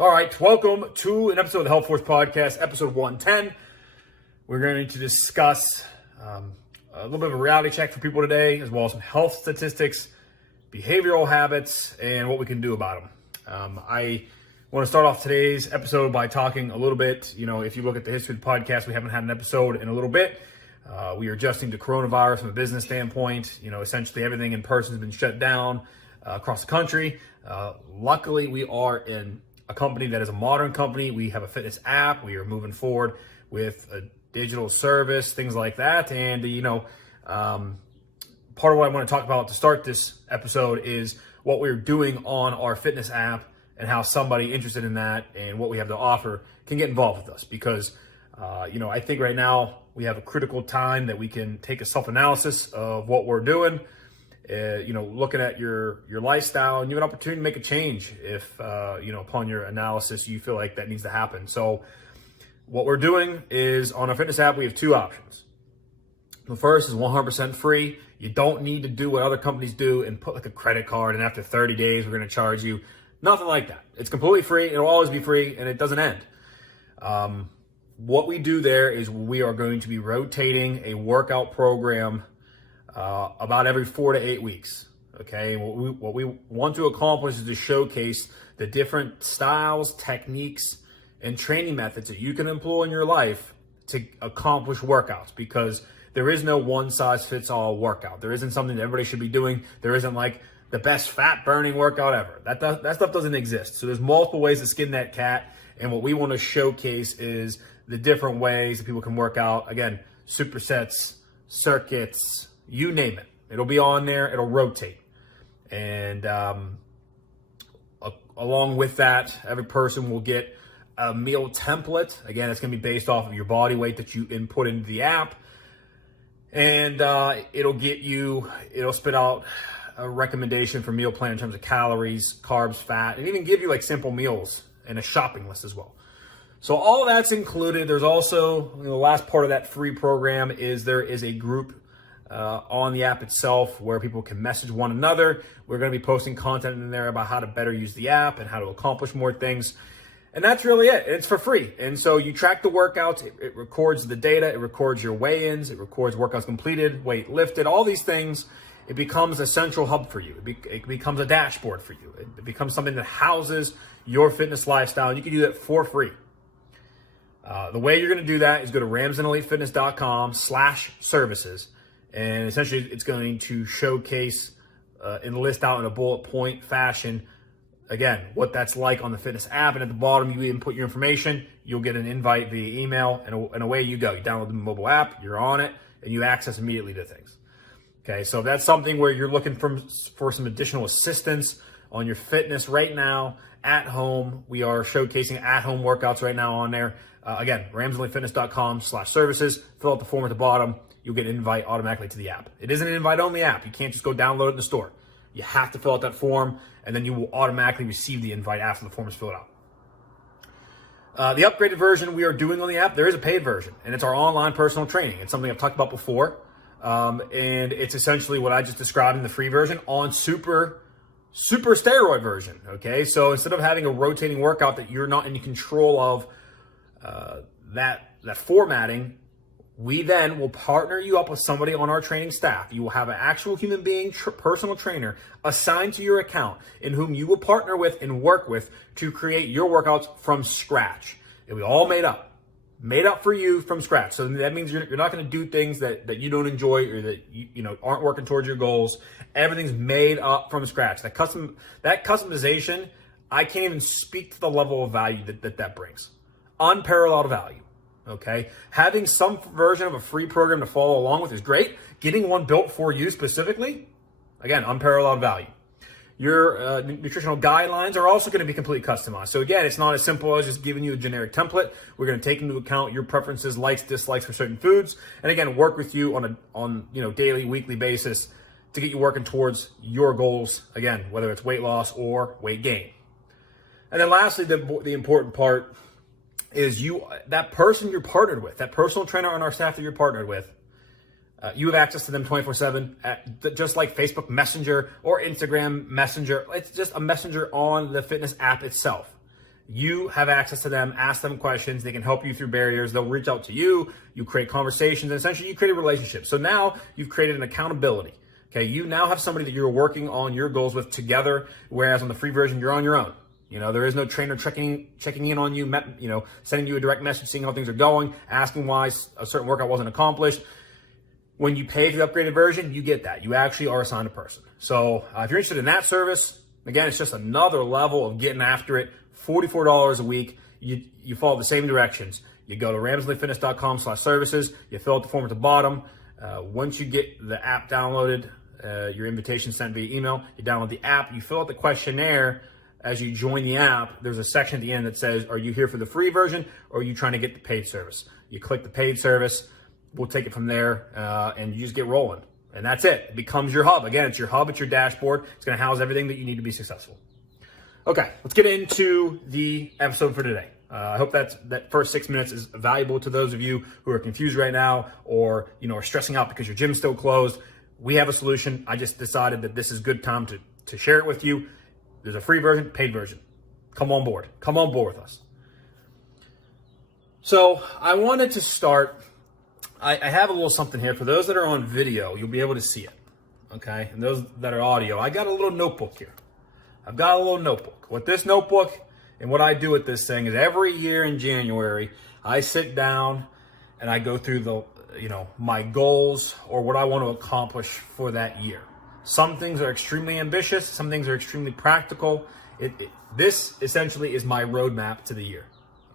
All right, welcome to an episode of the HealthForce podcast, episode 110. We're going to discuss a little bit of a reality check for people today, as well as some health statistics, behavioral habits, and what we can do about them. I want to start off today's episode by talking a little bit. If you look at the history of the podcast, we haven't had an episode in a little bit. We are adjusting to coronavirus from a business standpoint. Essentially everything in person has been shut down across the country. Luckily, we are in a company that is a modern company. We have a fitness app. We are moving forward with a digital service, things like that. And, part of what I want to talk about to start this episode is what we're doing on our fitness app and how somebody interested in that and what we have to offer can get involved with us. Because, I think right now we have a critical time that we can take a self-analysis of what we're doing. Looking at your lifestyle, and you have an opportunity to make a change if, upon your analysis, you feel like that needs to happen. So what we're doing is on our fitness app, we have two options. The first is 100% free. You don't need to do what other companies do and put like a credit card, and after 30 days, we're going to charge you. Nothing like that. It's completely free. It'll always be free, and it doesn't end. What we do there is we are going to be rotating a workout program about every 4 to 8 weeks. Okay, what we want to accomplish is to showcase the different styles, techniques, and training methods that you can employ in your life to accomplish workouts, because there is no one-size-fits-all workout. There isn't something that everybody should be doing. There isn't like the best fat-burning workout ever. That stuff doesn't exist. So there's multiple ways to skin that cat, and what we want to showcase is the different ways that people can work out. Again, supersets, circuits, you name it. It'll be on there. It'll rotate. And along with that, every person will get a meal template. Again, it's going to be based off of your body weight that you input into the app. And it'll spit out a recommendation for meal plan in terms of calories, carbs, fat, and even give you like simple meals and a shopping list as well. So all that's included. There's also, the last part of that free program is there is a group on the app itself where people can message one another. We're going to be posting content in there about how to better use the app and how to accomplish more things. And that's really it. It's for free. And so you track the workouts. It records the data. It records your weigh-ins. It records workouts completed, weight lifted, all these things. It becomes a central hub for you. It becomes a dashboard for you. It becomes something that houses your fitness lifestyle. And you can do that for free. The way you're going to do that is go to ramsandelitefitness.com/services. And essentially, it's going to showcase and list out in a bullet point fashion, again, what that's like on the fitness app. And at the bottom, you input your information. You'll get an invite via email, and away you go. You download the mobile app, you're on it, and you access immediately to things. Okay, so if that's something where you're looking for some additional assistance on your fitness right now, at home, we are showcasing at-home workouts right now on there. Again, ramsandelitefitness.com/services. Fill out the form at the bottom. You'll get an invite automatically to the app. It isn't an invite-only app. You can't just go download it in the store. You have to fill out that form, and then you will automatically receive the invite after the form is filled out. The upgraded version we are doing on the app, there is a paid version, and it's our online personal training. It's something I've talked about before, and it's essentially what I just described in the free version on super steroid version, okay? So instead of having a rotating workout that you're not in control of, that formatting, we then will partner you up with somebody on our training staff. You will have an actual human being, personal trainer assigned to your account in whom you will partner with and work with to create your workouts from scratch. It'll be all made up for you from scratch. So that means you're not going to do things that you don't enjoy or that you aren't working towards your goals. Everything's made up from scratch. That customization, I can't even speak to the level of value that brings. Unparalleled value. Okay, having some version of a free program to follow along with is great. Getting one built for you specifically, again, unparalleled value. Your nutritional guidelines are also going to be completely customized. So again, it's not as simple as just giving you a generic template. We're going to take into account your preferences, likes, dislikes for certain foods, and again, work with you on daily, weekly basis to get you working towards your goals. Again, whether it's weight loss or weight gain. And then lastly, the important part is that person you're partnered with, that personal trainer on our staff that you're partnered with, you have access to them 24/7, just like Facebook Messenger or Instagram Messenger. It's just a messenger on the fitness app itself. You have access to them, ask them questions, they can help you through barriers, they'll reach out to you, you create conversations, and essentially you create a relationship. So now you've created an accountability. Okay, you now have somebody that you're working on your goals with together, whereas on the free version, you're on your own. There is no trainer checking in on you, sending you a direct message, seeing how things are going, asking why a certain workout wasn't accomplished. When you pay for the upgraded version, you get that. You actually are assigned a person. So if you're interested in that service, again, it's just another level of getting after it. $44 a week. You follow the same directions. You go to ramsleyfitness.com/services. You fill out the form at the bottom. Once you get the app downloaded, your invitation sent via email, you download the app, you fill out the questionnaire. As you join the app, there's a section at the end that says, are you here for the free version or are you trying to get the paid service? You click the paid service. We'll take it from there, and you just get rolling. And that's it. It becomes your hub. Again, it's your hub, it's your dashboard. It's going to house everything that you need to be successful. Okay, let's get into the episode for today. I hope that first 6 minutes is valuable to those of you who are confused right now or are stressing out because your gym's still closed. We have a solution. I just decided that this is good time to share it with you. There's a free version, paid version. Come on board. Come on board with us. So I wanted to start. I have a little something here. For those that are on video, you'll be able to see it. Okay, and those that are audio, I got a little notebook here. I've got a little notebook. With this notebook and what I do with this thing is every year in January, I sit down and I go through my goals or what I want to accomplish for that year. Some things are extremely ambitious. Some things are extremely practical. This essentially is my roadmap to the year.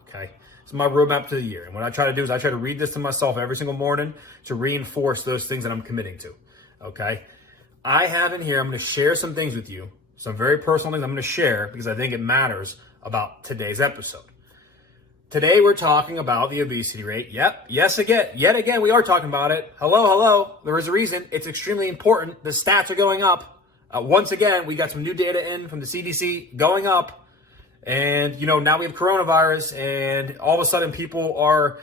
Okay. It's my roadmap to the year. And what I try to do is I try to read this to myself every single morning to reinforce those things that I'm committing to. Okay. I have in here, I'm going to share some things with you. Some very personal things I'm going to share because I think it matters about today's episode. Today we're talking about the obesity rate. Yep, yet again, we are talking about it. Hello. There is a reason. It's extremely important. The stats are going up. Once again, we got some new data in from the CDC going up. And, now we have coronavirus and all of a sudden people are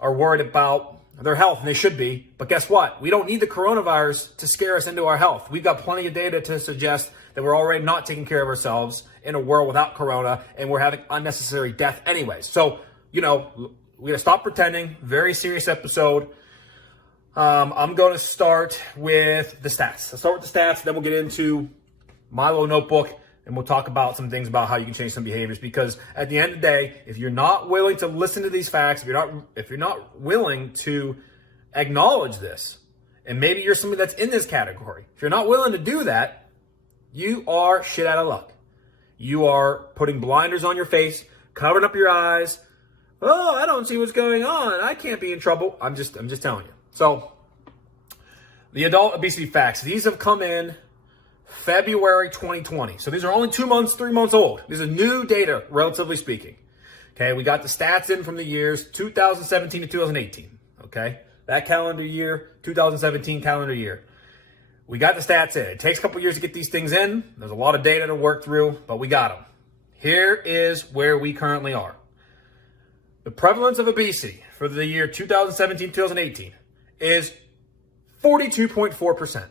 worried about their health, and they should be. But guess what? We don't need the coronavirus to scare us into our health. We've got plenty of data to suggest that we're already not taking care of ourselves in a world without corona, and we're having unnecessary death anyways. So, we gotta stop pretending. Very serious episode. I'm going to start with the stats. I'll start with the stats, then we'll get into my little notebook, and we'll talk about some things about how you can change some behaviors. Because at the end of the day, if you're not willing to listen to these facts, if you're not willing to acknowledge this, and maybe you're somebody that's in this category, if you're not willing to do that, you are shit out of luck. You are putting blinders on your face, covering up your eyes. Oh, I don't see what's going on. I can't be in trouble. I'm just telling you. So, the adult obesity facts. These have come in February 2020. So these are only 2 months, 3 months old. These are new data, relatively speaking. Okay, we got the stats in from the years 2017 to 2018. Okay, that calendar year, 2017 calendar year. We got the stats in. It takes a couple years to get these things in. There's a lot of data to work through, but we got them. Here is where we currently are. The prevalence of obesity for the year 2017-2018 is 42.4%.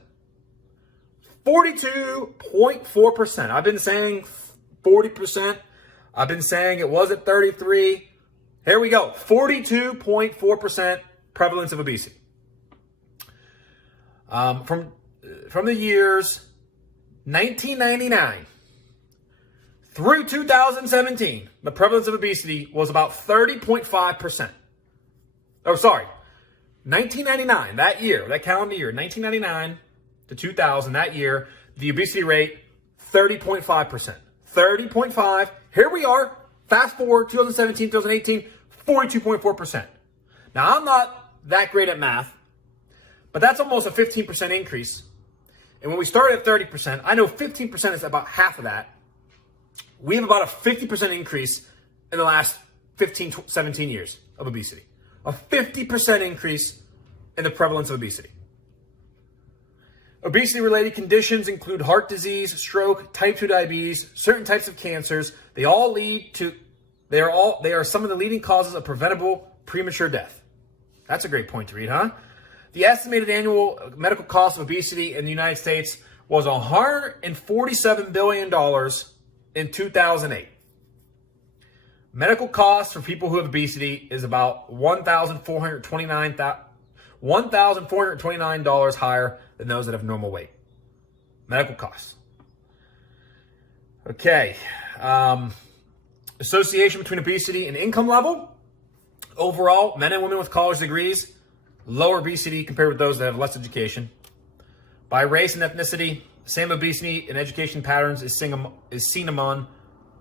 42.4%. I've been saying 40%. I've been saying it was at 33. Here we go. 42.4% prevalence of obesity. From the years 1999 through 2017, the prevalence of obesity was about 30.5%. Oh, sorry. 1999, that year, that calendar year, 1999 to 2000, that year, the obesity rate, 30.5%. 30.5. Here we are. Fast forward, 2017, 2018, 42.4%. Now, I'm not that great at math, but that's almost a 15% increase. And when we started at 30%, I know 15% is about half of that. We have about a 50% increase in the last 15, 17 years of obesity. A 50% increase in the prevalence of obesity. Obesity-related conditions include heart disease, stroke, type 2 diabetes, certain types of cancers. They are some of the leading causes of preventable premature death. That's a great point to read, huh? The estimated annual medical cost of obesity in the United States was $147 billion in 2008. Medical costs for people who have obesity is about $1,429 higher than those that have normal weight. Medical costs. Okay. Association between obesity and income level. Overall, men and women with college degrees, lower obesity compared with those that have less education. By race and ethnicity, same obesity and education patterns is seen among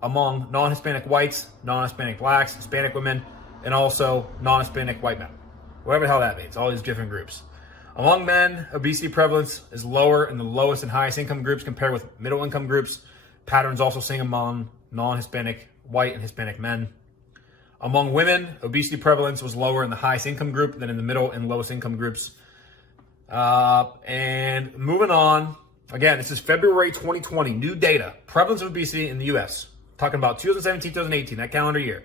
non-Hispanic whites, non-Hispanic blacks, Hispanic women, and also non-Hispanic white men. Whatever the hell that means, all these different groups. Among men, obesity prevalence is lower in the lowest and highest income groups compared with middle income groups. Patterns also seen among non-Hispanic white and Hispanic men. Among women, obesity prevalence was lower in the highest income group than in the middle and lowest income groups. And moving on, again, this is February 2020, new data, prevalence of obesity in the US. Talking about 2017, 2018, that calendar year.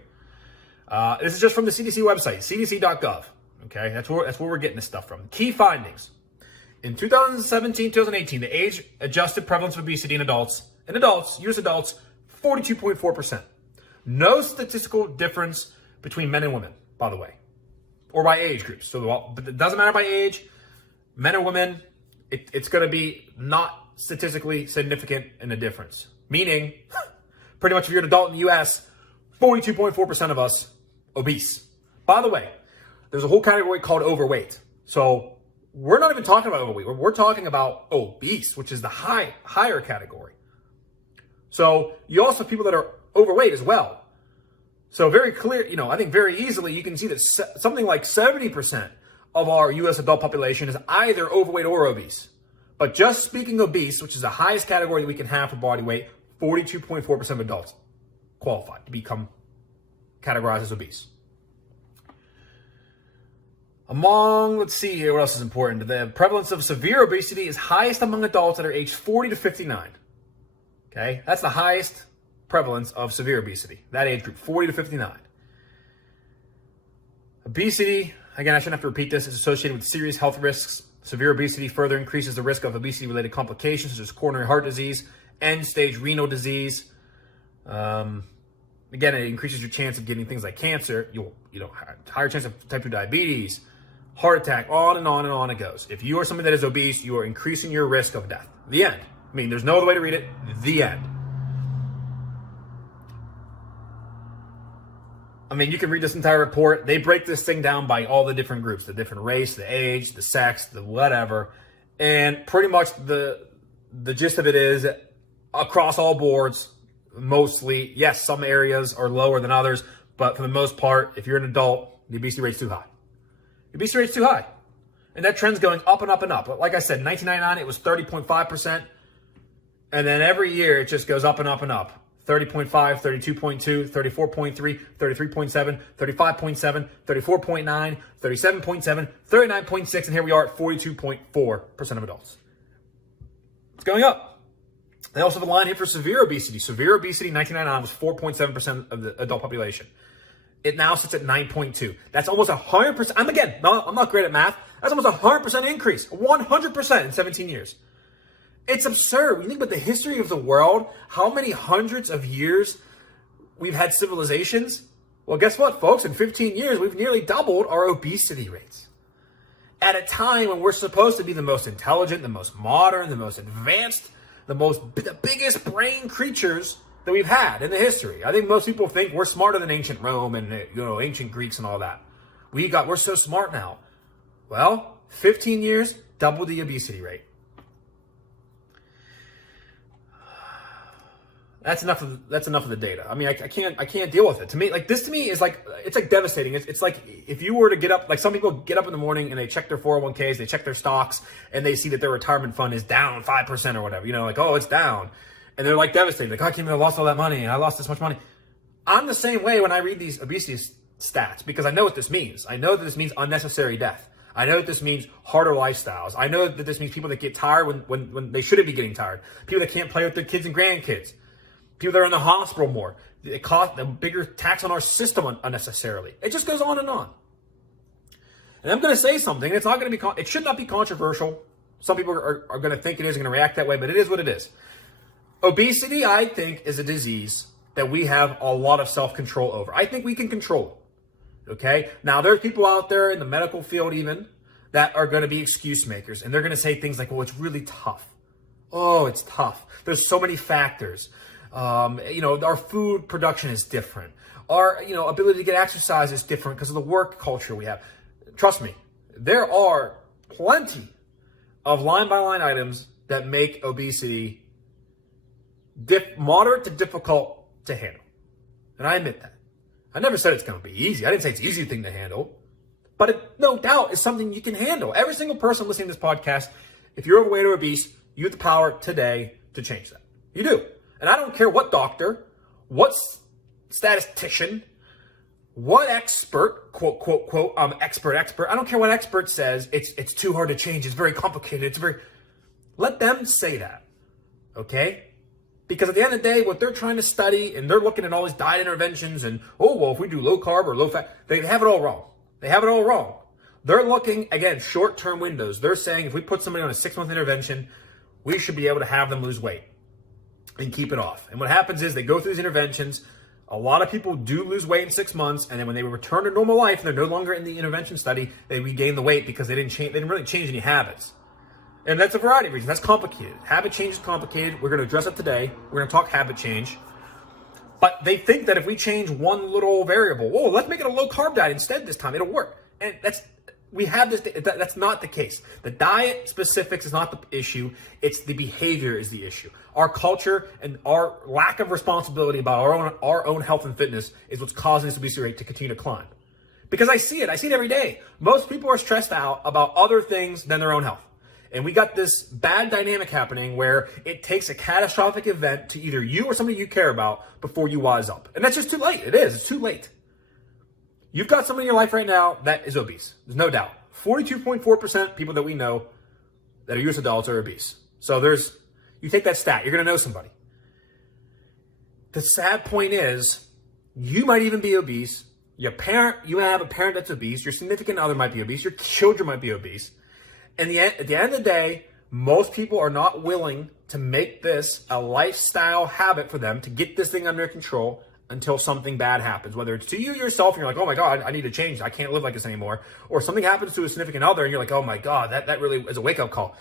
This is just from the CDC website, cdc.gov. Okay, that's where we're getting this stuff from. Key findings. In 2017, 2018, the age-adjusted prevalence of obesity in adults, US adults, 42.4%. No statistical difference between men and women, by the way, or by age groups. So it doesn't matter by age, men or women, it's going to be not statistically significant in a difference. Meaning, pretty much if you're an adult in the US, 42.4% of us obese. By the way, there's a whole category called overweight. So we're not even talking about overweight. We're talking about obese, which is the higher category. So you also have people that are overweight as well. So very clear, I think very easily you can see that something like 70% of our US adult population is either overweight or obese. But just speaking obese, which is the highest category that we can have for body weight, 42.4% of adults qualify to become categorized as obese. Let's see here, what else is important? The prevalence of severe obesity is highest among adults that are aged 40 to 59. Okay, that's the highest prevalence of severe obesity, that age group, 40 to 59. Obesity, again, I shouldn't have to repeat this, is associated with serious health risks. Severe obesity further increases the risk of obesity-related complications such as coronary heart disease, end-stage renal disease. Again, it increases your chance of getting things like cancer, higher chance of type 2 diabetes, heart attack, on and on and on it goes. If you are somebody that is obese, you are increasing your risk of death. The end. I mean, there's no other way to read it. The end. I mean, you can read this entire report. They break this thing down by all the different groups, the different race, the age, the sex, the whatever. And pretty much the gist of it is across all boards, mostly, yes, some areas are lower than others, but for the most part, if you're an adult, the obesity rate's too high. The obesity rate's too high. And that trend's going up and up and up. But like I said, in 1999, it was 30.5%. And then every year, it just goes up and up and up. 30.5, 32.2, 34.3, 33.7, 35.7, 34.9, 37.7, 39.6, and here we are at 42.4% of adults. It's going up. They also have a line here for severe obesity. Severe obesity in 1999 was 4.7% of the adult population. It now sits at 9.2. That's almost 100%. I'm not great at math. That's almost 100% increase. 100% in 17 years. It's absurd. When you think about the history of the world, how many hundreds of years we've had civilizations. Well, guess what, folks? In 15 years, we've nearly doubled our obesity rates. At a time when we're supposed to be the most intelligent, the most modern, the most advanced, the biggest brain creatures that we've had in the history. I think most people think we're smarter than ancient Rome and ancient Greeks and all that. We're so smart now. Well, 15 years, double the obesity rate. That's enough of the data. I mean, I can't deal with it. To me, it's like devastating. It's like if you were to get up, like some people get up in the morning and they check their 401ks, they check their stocks, and they see that their retirement fund is down 5% or whatever. It's down. And they're like devastated. Like, I can't believe I lost all that money and I lost this much money. I'm the same way when I read these obesity stats because I know what this means. I know that this means unnecessary death. I know that this means harder lifestyles. I know that this means people that get tired when they shouldn't be getting tired. People that can't play with their kids and grandkids. People that are in the hospital more. It costs a bigger tax on our system unnecessarily. It just goes on and on. And I'm going to say something. It's not going to be. It should not be controversial. Some people are going to think it is, going to react that way, but it is what it is. Obesity, I think, is a disease that we have a lot of self-control over. I think we can control it, okay? Now, there's people out there in the medical field even that are going to be excuse makers, and they're going to say things like, well, it's really tough. Oh, it's tough. There's so many factors. Our food production is different. Our, ability to get exercise is different because of the work culture we have. Trust me, there are plenty of line-by-line items that make obesity moderate to difficult to handle. And I admit that. I never said it's going to be easy. I didn't say it's an easy thing to handle. But it, no doubt, is something you can handle. Every single person listening to this podcast, if you're overweight or obese, you have the power today to change that. You do. And I don't care what doctor, what statistician, what expert, quote, quote, quote, expert. I don't care what expert says, it's too hard to change, it's very complicated, let them say that, okay? Because at the end of the day, what they're trying to study, and they're looking at all these diet interventions, and, if we do low carb or low fat, they have it all wrong. They have it all wrong. They're looking, again, short-term windows. They're saying if we put somebody on a 6-month intervention, we should be able to have them lose weight and keep it off. And what happens is they go through these interventions. A lot of people do lose weight in 6 months, and then when they return to normal life, and they're no longer in the intervention study, they regain the weight because they didn't really change any habits. And that's a variety of reasons. That's complicated. Habit change is complicated. We're going to address it today. We're going to talk habit change. But they think that if we change one little variable, let's make it a low carb diet instead this time, it'll work. And that's not the case. The diet specifics is not the issue. It's the behavior is the issue. Our culture and our lack of responsibility about our own health and fitness is what's causing this obesity rate to continue to climb. Because I see it every day. Most people are stressed out about other things than their own health. And we got this bad dynamic happening where it takes a catastrophic event to either you or somebody you care about before you wise up. And that's just too late. It is. It's too late. You've got someone in your life right now that is obese. There's no doubt. 42.4% people that we know that are US adults are obese. So you take that stat, you're going to know somebody. The sad point is, you might even be obese. You have a parent that's obese. Your significant other might be obese. Your children might be obese. And at the end of the day, most people are not willing to make this a lifestyle habit for them to get this thing under control until something bad happens. Whether it's to you yourself and you're like, oh my God, I need to change. I can't live like this anymore. Or something happens to a significant other and you're like, oh my God, that really is a wake-up call.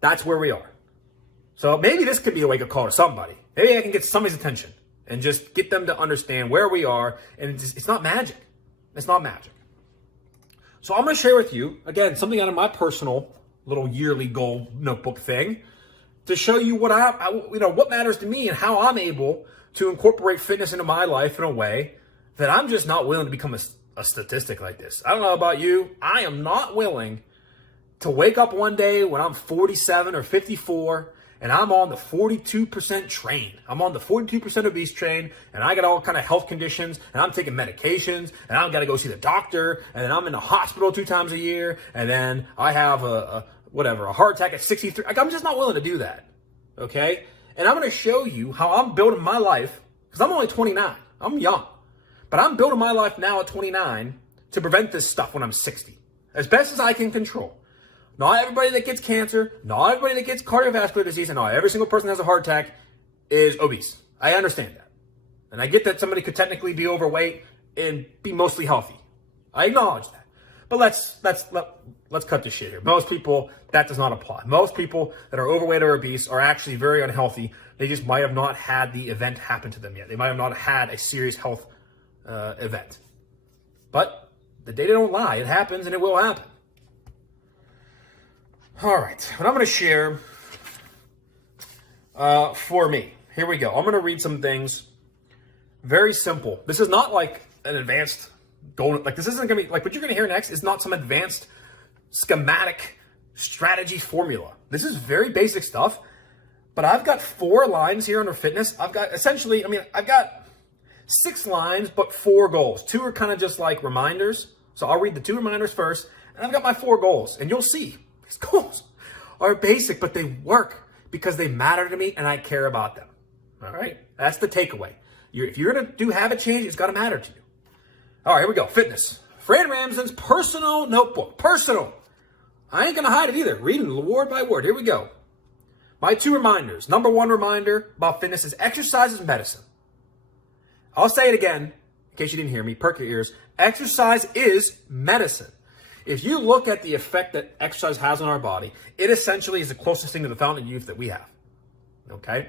That's where we are. So maybe this could be a wake-up call to somebody. Maybe I can get somebody's attention and just get them to understand where we are. And it's not magic. It's not magic. So I'm going to share with you, again, something out of my personal little yearly goal notebook thing to show you what what matters to me and how I'm able to incorporate fitness into my life in a way that I'm just not willing to become a statistic like this. I don't know about you. I am not willing to wake up one day when I'm 47 or 54 and I'm on the 42% train. I'm on the 42% obese train, and I got all kind of health conditions, and I'm taking medications, and I've got to go see the doctor, and then I'm in the hospital 2 times a year, and then I have a heart attack at 63. I'm just not willing to do that, okay? And I'm going to show you how I'm building my life, because I'm only 29. I'm young. But I'm building my life now at 29 to prevent this stuff when I'm 60, as best as I can control. Not everybody that gets cancer, not everybody that gets cardiovascular disease, and not every single person that has a heart attack is obese. I understand that. And I get that somebody could technically be overweight and be mostly healthy. I acknowledge that. But let's cut this shit here. Most people, that does not apply. Most people that are overweight or obese are actually very unhealthy. They just might have not had the event happen to them yet. They might have not had a serious health event. But the data don't lie. It happens and it will happen. All right, what I'm going to share for me. Here we go. I'm going to read some things. Very simple. This is not like an advanced goal. Like, this isn't going to be like what you're going to hear next is not some advanced schematic strategy formula. This is very basic stuff. But I've got 4 lines here under fitness. I've got I've got 6 lines, but 4 goals. 2 are kind of just like reminders. So I'll read the 2 reminders first, and I've got my 4 goals, and you'll see. These goals are basic, but they work because they matter to me and I care about them. All right? That's the takeaway. If you're going to do habit change, it's got to matter to you. All right, here we go. Fitness. Fran Ramsden's personal notebook. Personal. I ain't going to hide it either. Reading word by word. Here we go. My 2 reminders. Number 1 reminder about fitness is exercise is medicine. I'll say it again, in case you didn't hear me, perk your ears. Exercise is medicine. If you look at the effect that exercise has on our body, it essentially is the closest thing to the fountain of youth that we have, okay?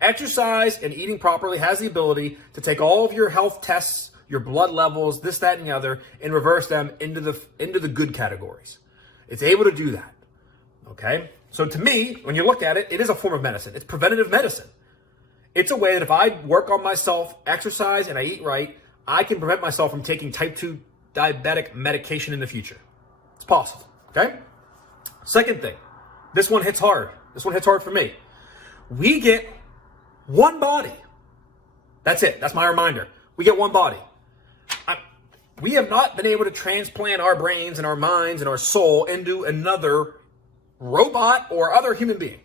Exercise and eating properly has the ability to take all of your health tests, your blood levels, this, that, and the other, and reverse them into the good categories. It's able to do that, okay? So to me, when you look at it, it is a form of medicine. It's preventative medicine. It's a way that if I work on myself, exercise, and I eat right, I can prevent myself from taking type 2 diabetic medication in the future. It's possible, okay? Second thing, this one hits hard. This one hits hard for me. We get one body. That's it. That's my reminder. We get one body. We have not been able to transplant our brains and our minds and our soul into another robot or other human being.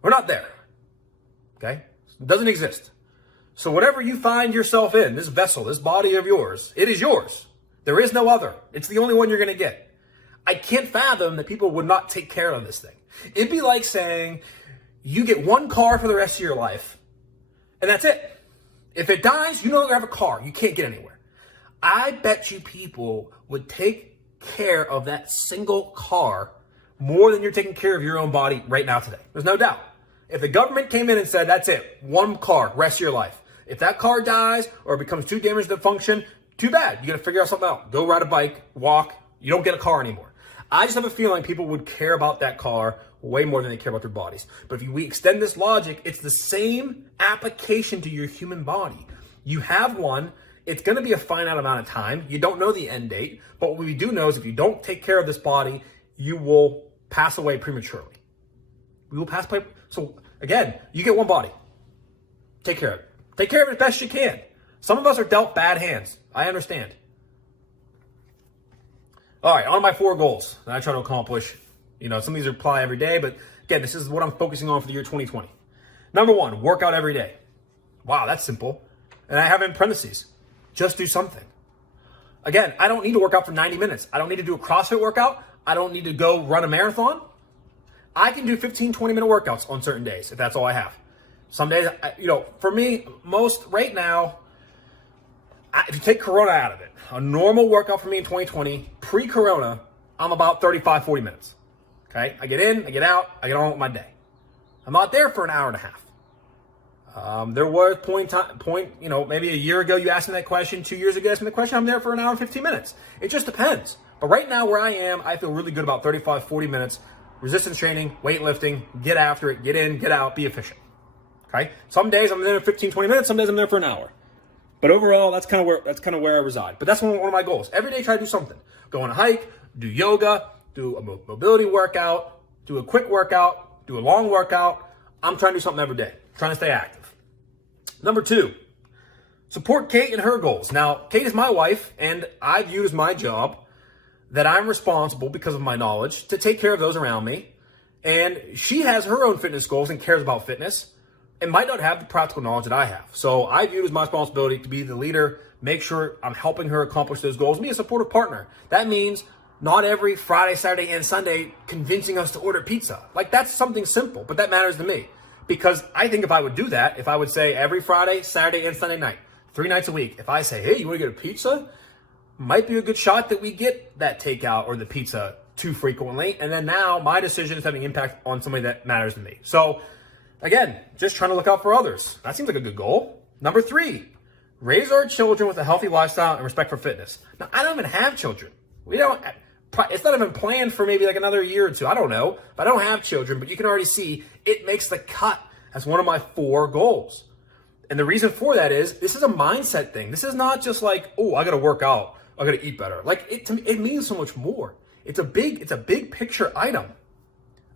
We're not there. Okay? It doesn't exist. So whatever you find yourself in, this vessel, this body of yours, it is yours. There is no other. It's the only one you're going to get. I can't fathom that people would not take care of this thing. It'd be like saying you get one car for the rest of your life, and that's it. If it dies, you no longer have a car. You can't get anywhere. I bet you people would take care of that single car more than you're taking care of your own body right now today. There's no doubt. If the government came in and said, that's it, one car, rest of your life. If that car dies or becomes too damaged to function, too bad. You got to figure out something out. Go ride a bike, walk. You don't get a car anymore. I just have a feeling people would care about that car way more than they care about their bodies. But if we extend this logic, it's the same application to your human body. You have one. It's going to be a finite amount of time. You don't know the end date. But what we do know is if you don't take care of this body, you will pass away prematurely. We will pass away. So again, you get one body. Take care of it. Take care of it as best you can. Some of us are dealt bad hands. I understand. All right, on to my 4 goals that I try to accomplish. You know, some of these apply every day, but again, this is what I'm focusing on for the year 2020. Number 1, work out every day. Wow, that's simple. And I have in parentheses, just do something. Again, I don't need to work out for 90 minutes. I don't need to do a CrossFit workout. I don't need to go run a marathon. I can do 15, 20-minute workouts on certain days if that's all I have. Some days, for me, most right now, if you take Corona out of it, a normal workout for me in 2020, pre-Corona, I'm about 35, 40 minutes. Okay? I get in, I get out, I get on with my day. I'm not there for an hour and a half. There was maybe a year ago you asked me that question, 2 years ago you asked me that question, I'm there for an hour and 15 minutes. It just depends. But right now where I am, I feel really good about 35, 40 minutes. Resistance training, weightlifting, get after it, get in, get out, be efficient. Okay? Some days I'm there for 15, 20 minutes, some days I'm there for an hour. But overall, that's kind of where I reside. But that's one of my goals. Every day try to do something. Go on a hike, do yoga, do a mobility workout, do a quick workout, do a long workout. I'm trying to do something every day. Trying to stay active. Number 2, support Kate and her goals. Now, Kate is my wife, and I view it as my job that I'm responsible, because of my knowledge, to take care of those around me. And she has her own fitness goals and cares about fitness and might not have the practical knowledge that I have. So I view it as my responsibility to be the leader, make sure I'm helping her accomplish those goals, and be a supportive partner. That means not every Friday, Saturday, and Sunday convincing us to order pizza. Like, that's something simple, but that matters to me. Because I think if I would do that, if I would say every Friday, Saturday, and Sunday night, 3 nights a week, if I say, hey, you want to get a pizza? Might be a good shot that we get that takeout or the pizza too frequently. And then now my decision is having impact on somebody that matters to me. So again, just trying to look out for others. That seems like a good goal. Number 3, raise our children with a healthy lifestyle and respect for fitness. Now, I don't even have children. It's not even planned for maybe like another year or 2. I don't know. But I don't have children, but you can already see it makes the cut as one of my 4 goals. And the reason for that is this is a mindset thing. This is not just like, oh, I got to work out. I got to eat better. Like, it means so much more. It's a big picture item.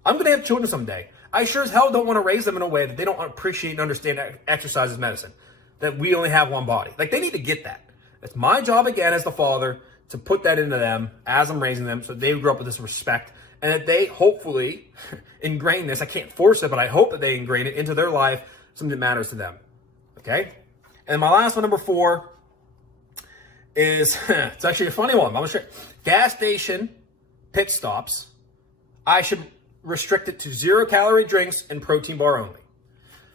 I'm going to have children someday. I sure as hell don't want to raise them in a way that they don't appreciate and understand exercise as medicine, that we only have one body. Like, they need to get that. It's my job, again, as the father, to put that into them as I'm raising them so they grow up with this respect, and that they hopefully ingrain this. I can't force it, but I hope that they ingrain it into their life, something that matters to them. Okay? And my last one, number 4, is, it's actually a funny one. I'm going to share. Gas station pit stops, I should restrict it to 0-calorie drinks and protein bar only.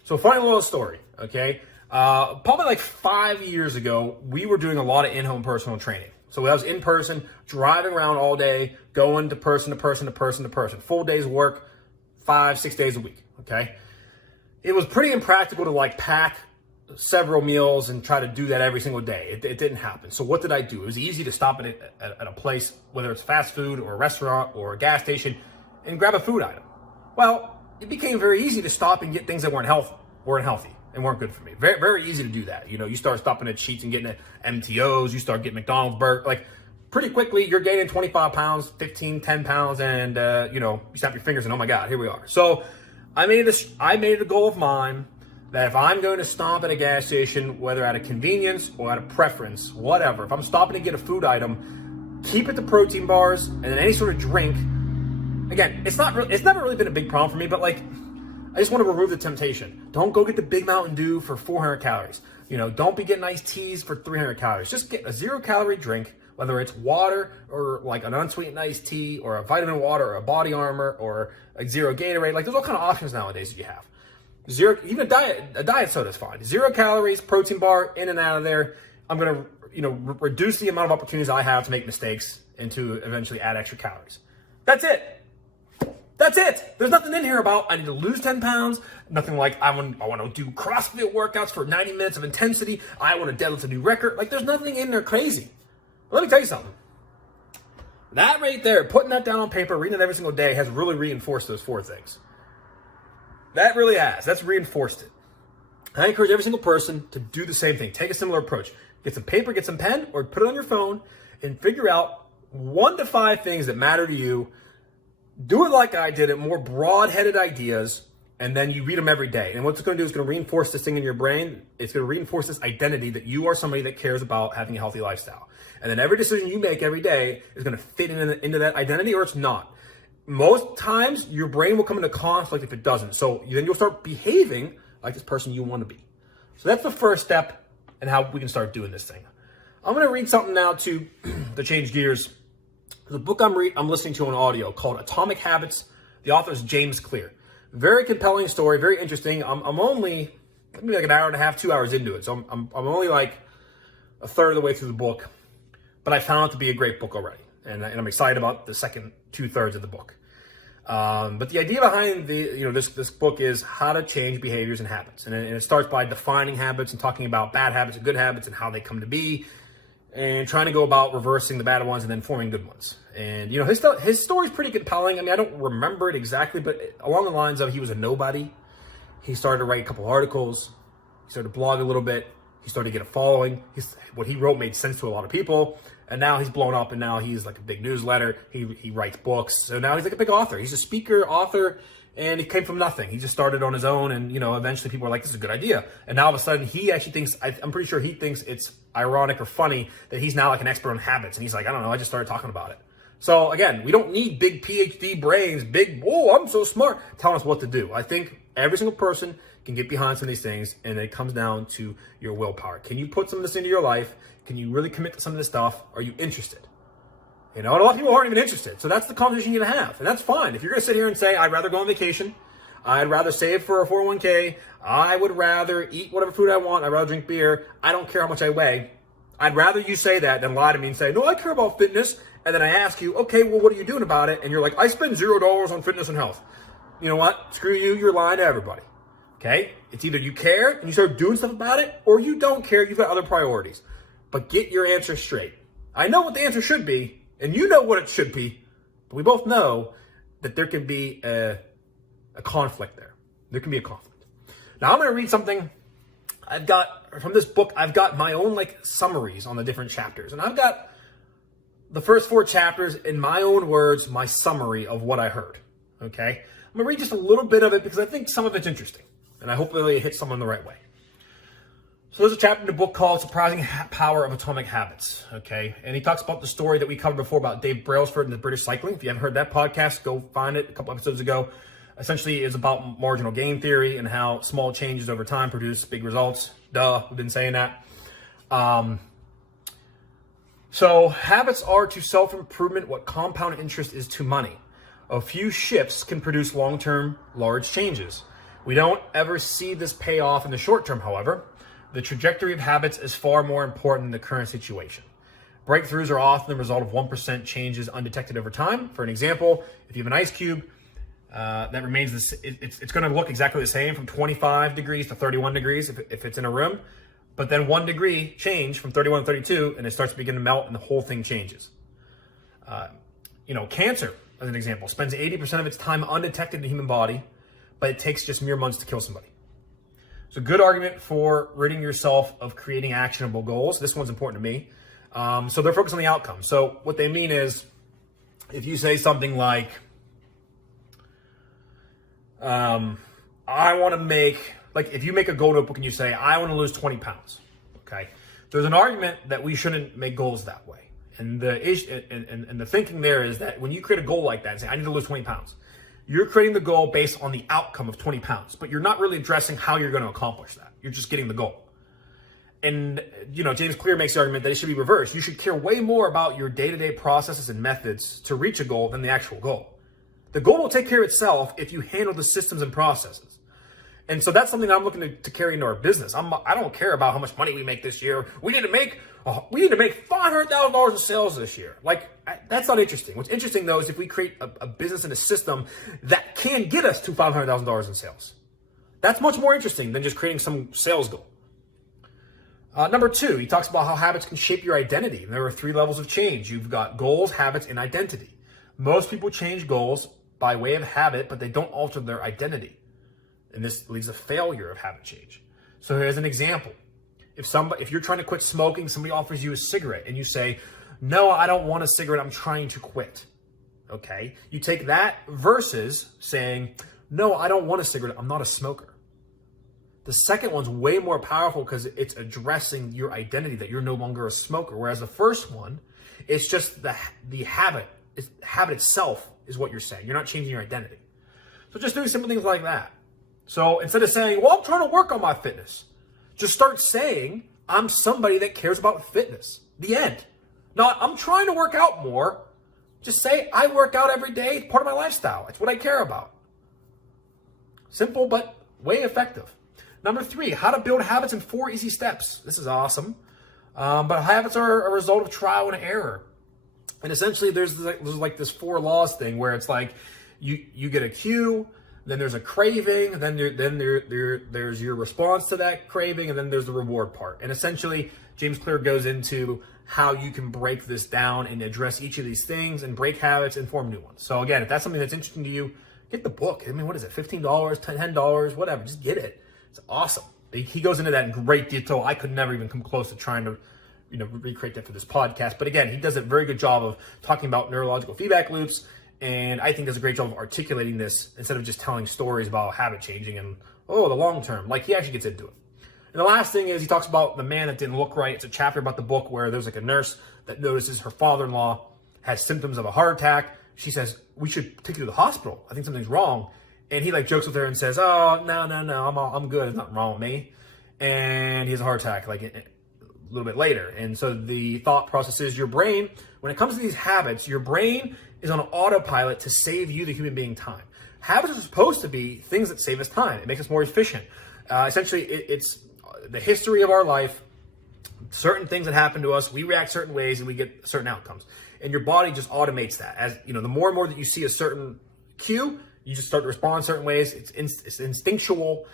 So funny little story, okay? Probably like 5 years ago, we were doing a lot of in-home personal training. So I was in person, driving around all day, going to person to person to person to person, full days work, 5-6 days a week. Okay. It was pretty impractical to like pack several meals and try to do that every single day. It didn't happen. So what did I do? It was easy to stop at a place, whether it's fast food or a restaurant or a gas station, and grab a food item. Well, it became very easy to stop and get things that weren't healthy and weren't good for me. Very, very easy to do that. You know, you start stopping at Sheetz and getting at MTOs, you start getting McDonald's burger, like pretty quickly you're gaining 25 pounds, 15, 10 pounds, and you know, you snap your fingers and oh my God, here we are. So I made it a goal of mine that if I'm going to stop at a gas station, whether out of convenience or out of preference, whatever, if I'm stopping to get a food item, keep it to protein bars and then any sort of drink. Again, it's never really been a big problem for me, but like, I just want to remove the temptation. Don't go get the big Mountain Dew for 400 calories. You know, don't be getting iced teas for 300 calories. Just get a 0-calorie drink, whether it's water or like an unsweetened iced tea or a vitamin water or a Body Armor or a zero Gatorade. Like there's all kind of options nowadays that you have. Zero, even a diet soda is fine. 0 calories, protein bar, in and out of there. I'm going to, you know, reduce the amount of opportunities I have to make mistakes and to eventually add extra calories. That's it. That's it. There's nothing in here about I need to lose 10 pounds. Nothing like I want to do CrossFit workouts for 90 minutes of intensity. I want to deadlift a new record. Like there's nothing in there crazy. Let me tell you something. That right there, putting that down on paper, reading it every single day has really reinforced those 4 things. That really has. That's reinforced it. I encourage every single person to do the same thing. Take a similar approach. Get some paper, get some pen, or put it on your phone and figure out 1 to 5 things that matter to you. Do it like I did it, more broad-headed ideas, and then you read them every day. And what it's going to do is going to reinforce this thing in your brain. It's going to reinforce this identity that you are somebody that cares about having a healthy lifestyle. And then every decision you make every day is going to fit into that identity or it's not. Most times, your brain will come into conflict if it doesn't. So then you'll start behaving like this person you want to be. So that's the first step in how we can start doing this thing. I'm going to read something now to change gears. The book I'm listening to on audio called Atomic Habits. The author is James Clear. Very compelling story, very interesting. I'm only maybe like an hour and a half, 2 hours into it. So I'm only like a third of the way through the book, but I found it to be a great book already. And I'm excited about the second 2/3 of the book. But the idea behind this book is how to change behaviors and habits. And it starts by defining habits and talking about bad habits and good habits and how they come to be, and trying to go about reversing the bad ones and then forming good ones. And, you know, his story is pretty compelling. I mean, I don't remember it exactly, but along the lines of he was a nobody. He started to write a couple articles. He started to blog a little bit. He started to get a following. What he wrote made sense to a lot of people. And now he's blown up and now he's like a big newsletter. He writes books. So now he's like a big author. He's a speaker, author, and he came from nothing. He just started on his own, and, you know, eventually people were like, this is a good idea. And now all of a sudden he actually thinks, I'm pretty sure he thinks it's ironic or funny that he's now like an expert on habits. And he's like, I don't know, I just started talking about it. So again, we don't need big PhD brains, I'm so smart, telling us what to do. I think every single person can get behind some of these things, and it comes down to your willpower. Can you put some of this into your life? Can you really commit to some of this stuff? Are you interested? You know, and a lot of people aren't even interested. So that's the conversation you're going to have. And that's fine. If you're going to sit here and say, I'd rather go on vacation, I'd rather save for a 401k, I would rather eat whatever food I want, I'd rather drink beer, I don't care how much I weigh. I'd rather you say that than lie to me and say, no, I care about fitness. And then I ask you, okay, well, what are you doing about it? And you're like, I spend $0 on fitness and health. You know what? Screw you. You're lying to everybody. Okay? It's either you care and you start doing stuff about it, or you don't care. You've got other priorities. But get your answer straight. I know what the answer should be, and you know what it should be, but we both know that there can be a conflict there. There can be a conflict. Now, I'm going to read something I've got from this book. I've got my own like summaries on the different chapters, and I've got the first 4 chapters in my own words, my summary of what I heard. Okay? I'm going to read just a little bit of it because I think some of it's interesting, and I hope it hits someone the right way. So there's a chapter in the book called Surprising Power of Atomic Habits, okay? And he talks about the story that we covered before about Dave Brailsford and the British cycling. If you haven't heard that podcast, go find it a couple episodes ago. Essentially, it's about marginal gain theory and how small changes over time produce big results. Duh, we've been saying that. So habits are to self-improvement what compound interest is to money. A few shifts can produce long-term, large changes. We don't ever see this pay off in the short term, however. the trajectory of habits is far more important than the current situation. Breakthroughs are often the result of 1% changes undetected over time. For an example, if you have an ice cube that remains this, it's going to look exactly the same from 25 degrees to 31 degrees if it's in a room, but then 1 degree change from 31 to 32, and it starts to begin to melt, and the whole thing changes. Cancer, as an example, spends 80% of its time undetected in the human body, but it takes just mere months to kill somebody. So good argument for ridding yourself of creating actionable goals. This one's important to me. So they're focused on the outcome. So what they mean is, if you say something like, I want to make, like if you make a goal notebook and you say, I want to lose 20 pounds, okay? There's an argument that we shouldn't make goals that way. And the issue, and the thinking there is that when you create a goal like that and say, I need to lose 20 pounds, you're creating the goal based on the outcome of 20 pounds, but you're not really addressing how you're going to accomplish that. You're just getting the goal. And, James Clear makes the argument that it should be reversed. You should care way more about your day-to-day processes and methods to reach a goal than the actual goal. The goal will take care of itself if you handle the systems and processes. And so that's something that I'm looking to carry into our business. I don't care about how much money we make this year. We need to make $500,000 in sales this year. That's not interesting. What's interesting though is if we create a business and a system that can get us to $500,000 in sales. That's much more interesting than just creating some sales goal. Number 2, he talks about how habits can shape your identity. And there are 3 levels of change. You've got goals, habits, and identity. Most people change goals by way of habit, but they don't alter their identity. And this leads to failure of habit change. So here's an example. If you're trying to quit smoking, somebody offers you a cigarette and you say, no, I don't want a cigarette, I'm trying to quit. Okay? You take that versus saying, no, I don't want a cigarette, I'm not a smoker. The second one's way more powerful because it's addressing your identity that you're no longer a smoker. Whereas the first one, it's just the habit. Habit itself is what you're saying. You're not changing your identity. So just doing simple things like that. So instead of saying, well, I'm trying to work on my fitness, just start saying, I'm somebody that cares about fitness. The end. Not, I'm trying to work out more. Just say, I work out every day. It's part of my lifestyle. It's what I care about. Simple, but way effective. Number 3, how to build habits in 4 easy steps. This is awesome. But habits are a result of trial and error. And essentially there's like this 4 laws thing where it's like you get a cue, then there's a craving, then there's your response to that craving, and then there's the reward part. And essentially James Clear goes into how you can break this down and address each of these things and break habits and form new ones. So again, if that's something that's interesting to you, get the book. I mean, what is it? $15, $10, whatever. Just get it. It's awesome. He goes into that in great detail. I could never even come close to trying to, recreate that for this podcast. But again, he does a very good job of talking about neurological feedback loops. And I think does a great job of articulating this instead of just telling stories about habit changing and, the long term. Like he actually gets into it. And the last thing is he talks about the man that didn't look right. It's a chapter about the book where there's like a nurse that notices her father-in-law has symptoms of a heart attack. She says, we should take you to the hospital. I think something's wrong. And he jokes with her and says, oh, no, I'm good. There's nothing wrong with me. And he has a heart attack a little bit later. And so the thought process is your brain, when it comes to these habits, your brain is on autopilot to save you, the human being, time. Habits are supposed to be things that save us time. It makes us more efficient. Essentially, it's the history of our life, certain things that happen to us, we react certain ways and we get certain outcomes. And your body just automates that. As the more and more that you see a certain cue, you just start to respond certain ways. It's instinctual,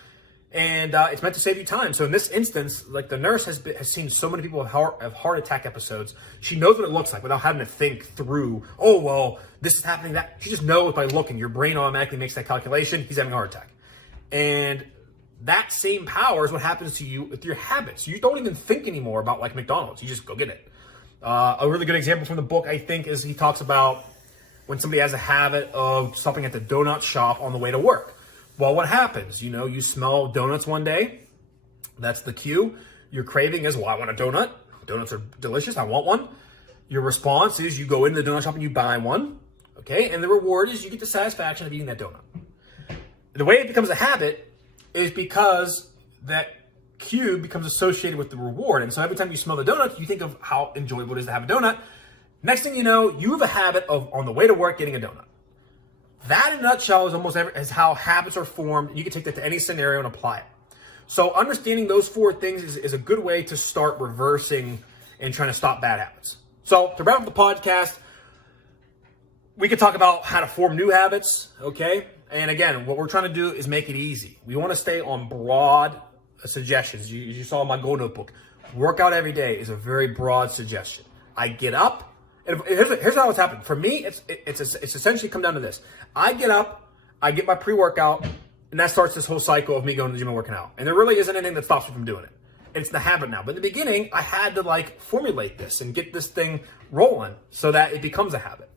and it's meant to save you time. So in this instance, like the nurse has seen so many people have heart attack episodes. She knows what it looks like without having to think through, oh, well, this is happening, that. She just knows by looking. Your brain automatically makes that calculation. He's having a heart attack. And that same power is what happens to you with your habits. You don't even think anymore about like McDonald's. You just go get it. A really good example from the book, I think, is he talks about when somebody has a habit of stopping at the donut shop on the way to work. Well, what happens? You smell donuts one day. That's the cue. Your craving is, well, I want a donut. Donuts are delicious. I want one. Your response is you go into the donut shop and you buy one. Okay? And the reward is you get the satisfaction of eating that donut. The way it becomes a habit is because that cue becomes associated with the reward. And so every time you smell the donut, you think of how enjoyable it is to have a donut. Next thing you know, you have a habit of, on the way to work, getting a donut. That in a nutshell is how habits are formed. You can take that to any scenario and apply it. So understanding those 4 things is a good way to start reversing and trying to stop bad habits. So to wrap up the podcast, we could talk about how to form new habits, okay? And again, what we're trying to do is make it easy. We want to stay on broad suggestions. You saw my goal notebook. Workout every day is a very broad suggestion. I get up, and here's how it's happened. For me, it's essentially come down to this. I get up, I get my pre-workout, and that starts this whole cycle of me going to the gym and working out. And there really isn't anything that stops me from doing it. It's the habit now. But in the beginning, I had to formulate this and get this thing rolling so that it becomes a habit.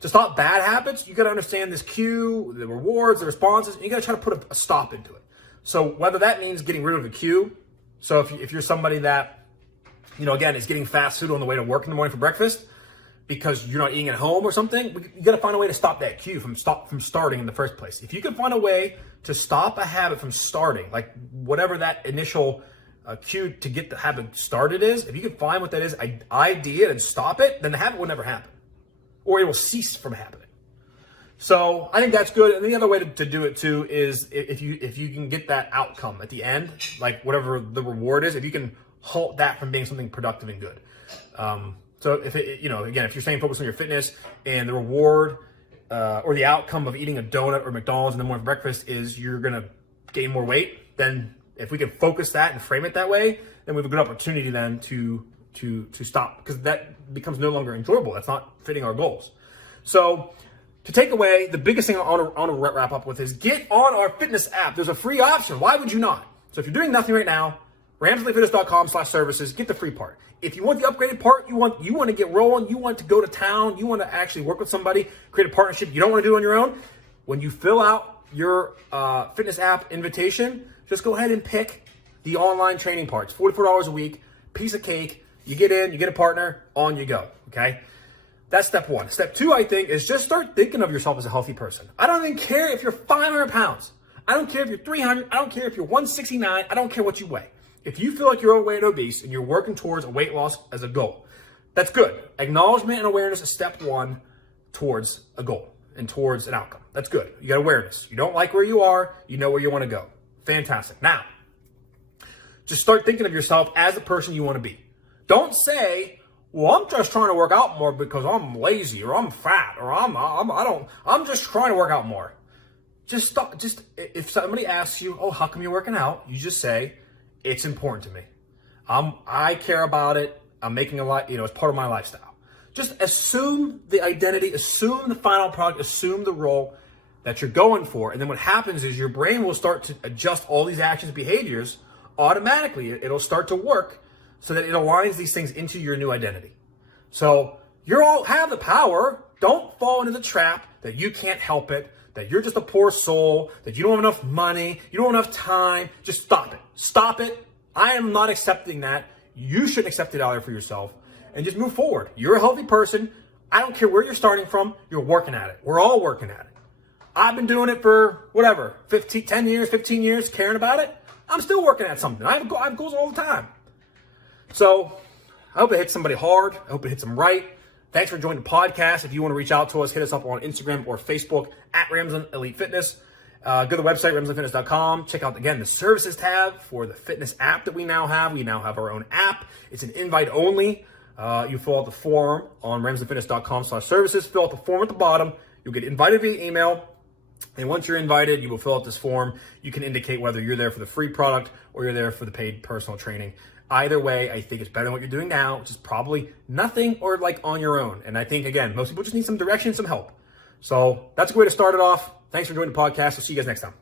To stop bad habits, you got to understand this cue, the rewards, the responses, and you got to try to put a stop into it. So whether that means getting rid of the cue, so if you're somebody that, again, is getting fast food on the way to work in the morning for breakfast because you're not eating at home or something, you got to find a way to stop that cue from starting in the first place. If you can find a way to stop a habit from starting, like whatever that initial cue to get the habit started is, if you can find what that is, ID it and stop it, then the habit will never happen, or it will cease from happening. So I think that's good. And the other way to do it too is if you can get that outcome at the end, like whatever the reward is, if you can halt that from being something productive and good. So if again, if you're staying focused on your fitness and the reward or the outcome of eating a donut or McDonald's in the morning for breakfast is you're gonna gain more weight, then if we can focus that and frame it that way, then we have a good opportunity then to stop, because that becomes no longer enjoyable. That's not fitting our goals. So to take away, the biggest thing I want to wrap up with is get on our fitness app. There's a free option. Why would you not? So if you're doing nothing right now, ramseyfitness.com/services, get the free part. If you want the upgraded part, you want to get rolling, you want to go to town, you want to actually work with somebody, create a partnership you don't want to do on your own, when you fill out your fitness app invitation, just go ahead and pick the online training parts. $44 a week, piece of cake. You get in, you get a partner, on you go, okay? That's step 1. Step 2, I think, is just start thinking of yourself as a healthy person. I don't even care if you're 500 pounds. I don't care if you're 300. I don't care if you're 169. I don't care what you weigh. If you feel like you're overweight and obese and you're working towards a weight loss as a goal, that's good. Acknowledgement and awareness is step 1 towards a goal and towards an outcome. That's good. You got awareness. You don't like where you are. You know where you want to go. Fantastic. Now, just start thinking of yourself as the person you want to be. Don't say, well, I'm just trying to work out more because I'm lazy or I'm fat or I'm just trying to work out more. Just stop. Just if somebody asks you, oh, how come you're working out? You just say, it's important to me. I care about it. I'm making a lot, it's part of my lifestyle. Just assume the identity, assume the final product, assume the role that you're going for. And then what happens is your brain will start to adjust all these actions, behaviors automatically. It'll start to work so that it aligns these things into your new identity. So you all have the power. Don't fall into the trap that you can't help it, that you're just a poor soul, that you don't have enough money, you don't have enough time. Just stop it. Stop it. I am not accepting that. You shouldn't accept it either for yourself, and just move forward. You're a healthy person. I don't care where you're starting from. You're working at it. We're all working at it. I've been doing it for 10 years, 15 years, caring about it. I'm still working at something. I have goals all the time. So I hope it hits somebody hard. I hope it hits them right. Thanks for joining the podcast. If you want to reach out to us, hit us up on Instagram or Facebook at Ramsden Elite Fitness. Go to the website, ramsdenfitness.com. Check out, again, the services tab for the fitness app that we now have. We now have our own app. It's an invite only. You fill out the form on ramsdenfitness.com/services. Fill out the form at the bottom. You'll get invited via email. And once you're invited, you will fill out this form. You can indicate whether you're there for the free product or you're there for the paid personal training. Either way, I think it's better than what you're doing now, which is probably nothing or on your own. And I think, again, most people just need some direction, some help. So that's a good way to start it off. Thanks for joining the podcast. I'll see you guys next time.